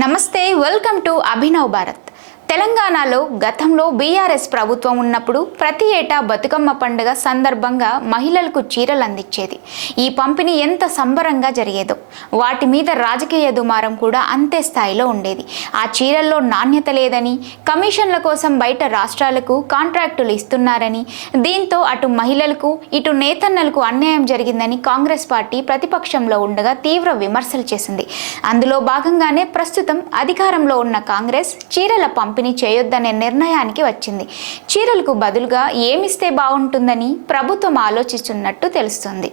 నమస్తే, welcome to Abhinav Bharat. తెలంగాణలో గతంలో బీఆర్ఎస్ ప్రభుత్వం ఉన్నప్పుడు ప్రతి ఏటా బతుకమ్మ పండుగ సందర్భంగా మహిళలకు చీరలు అందించేది. ఈ పంపిణీ ఎంత సంబరంగా జరిగేదో, వాటి మీద రాజకీయ దుమారం కూడా అంతే స్థాయిలో ఉండేది. ఆ చీరల్లో నాణ్యత లేదని, కమిషన్ల కోసం బయట రాష్ట్రాలకు కాంట్రాక్టులు ఇస్తున్నారని, దీంతో అటు మహిళలకు ఇటు నేతన్నలకు అన్యాయం జరిగిందని కాంగ్రెస్ పార్టీ ప్రతిపక్షంలో ఉండగా తీవ్ర విమర్శలు చేసింది. అందులో భాగంగానే ప్రస్తుతం అధికారంలో ఉన్న కాంగ్రెస్ చీరల పంపిణీ చేయొద్దనే నిర్ణయానికి వచ్చింది. చీరలకు బదులుగా ఏమిస్తే బాగుంటుందని ప్రభుత్వం ఆలోచిస్తున్నట్టు తెలుస్తుంది.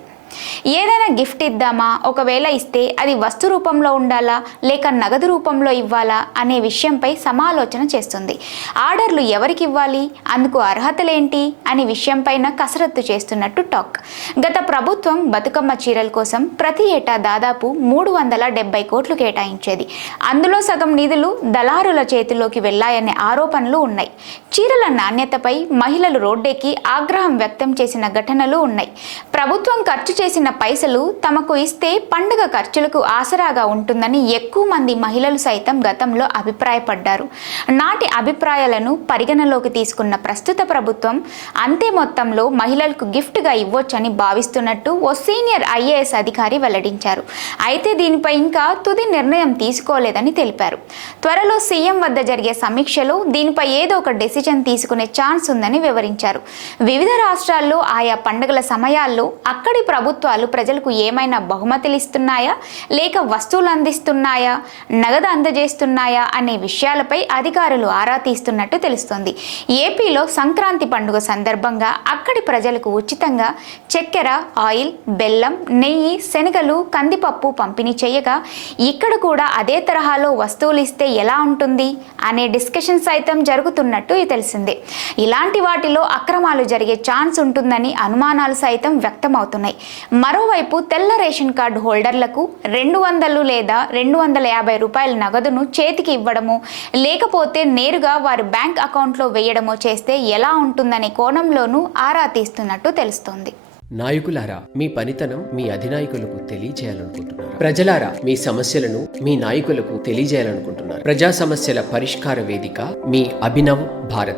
ఏదైనా గిఫ్ట్ ఇద్దామా, ఒకవేళ ఇస్తే అది వస్తు రూపంలో ఉండాలా లేక నగదు రూపంలో ఇవ్వాలా అనే విషయంపై సమాలోచన చేస్తుంది. ఆర్డర్లు ఎవరికి ఇవ్వాలి, అందుకు అర్హతలేంటి అనే విషయంపైన కసరత్తు చేస్తున్నట్టు టాక్. గత ప్రభుత్వం బతుకమ్మ చీరల కోసం ప్రతి ఏటా దాదాపు 370 కోట్లు కేటాయించేది. అందులో సగం నిధులు దళారుల చేతిలోకి వెళ్లాయనే ఆరోపణలు ఉన్నాయి. చీరల నాణ్యతపై మహిళలు రోడ్డెక్కి ఆగ్రహం వ్యక్తం చేసిన ఘటనలు ఉన్నాయి. ప్రభుత్వం ఖర్చు చేసిన పైసలు తమకు ఇస్తే పండుగ ఖర్చులకు ఆసరాగా ఉంటుందని ఎక్కువ మంది మహిళలు సైతం గతంలో అభిప్రాయపడ్డారు. నాటి అభిప్రాయాలను పరిగణలోకి తీసుకున్న ప్రస్తుత ప్రభుత్వం అంతే మొత్తంలో మహిళలకు గిఫ్ట్గా ఇవ్వొచ్చని భావిస్తున్నట్టు ఓ సీనియర్ ఐఏఎస్ అధికారి వెల్లడించారు. అయితే దీనిపై ఇంకా తుది నిర్ణయం తీసుకోలేదని తెలిపారు. త్వరలో సీఎం వద్ద జరిగే సమీక్షలో దీనిపై ఏదో ఒక డెసిజన్ తీసుకునే ఛాన్స్ ఉందని వివరించారు. వివిధ రాష్ట్రాల్లో ఆయా పండుగల సమయాల్లో అక్కడి ప్రభుత్వాలు ప్రజలకు ఏమైనా బహుమతులు ఇస్తున్నాయా లేక వస్తువులు అందిస్తున్నాయా, నగదు అందజేస్తున్నాయా అనే విషయాలపై అధికారులు ఆరా తీస్తున్నట్టు తెలుస్తోంది. ఏపీలో సంక్రాంతి పండుగ సందర్భంగా అక్కడి ప్రజలకు ఉచితంగా చక్కెర, ఆయిల్, బెల్లం, నెయ్యి, శనగలు, కందిపప్పు పంపిణీ చేయగా ఇక్కడ కూడా అదే తరహాలో వస్తువులు ఇస్తే ఎలా ఉంటుంది అనే డిస్కషన్ సైతం జరుగుతున్నట్టు తెలిసిందే. ఇలాంటి వాటిలో అక్రమాలు జరిగే ఛాన్స్ ఉంటుందని అనుమానాలు సైతం వ్యక్తమవుతున్నాయి. మరోవైపు తెల్ల రేషన్ కార్డు హోల్డర్లకు 200 లేదా 250 రూపాయల నగదును చేతికి ఇవ్వడమో లేకపోతే నేరుగా వారి బ్యాంక్ అకౌంట్లో వేయడమో చేస్తే ఎలా ఉంటుందనే కోణంలోనూ ఆరా తీస్తున్నట్టు తెలుస్తోంది. నాయకులారా, మీ పనితనం మీ అధినాయకులకు తెలియజేయాలనుకుంటున్నారు. ప్రజలారా, మీ సమస్యలను మీ నాయకులకు తెలియజేయాలనుకుంటున్నారు. ప్రజా సమస్యల పరిష్కార వేదిక మీ అభినవ్ భారత్.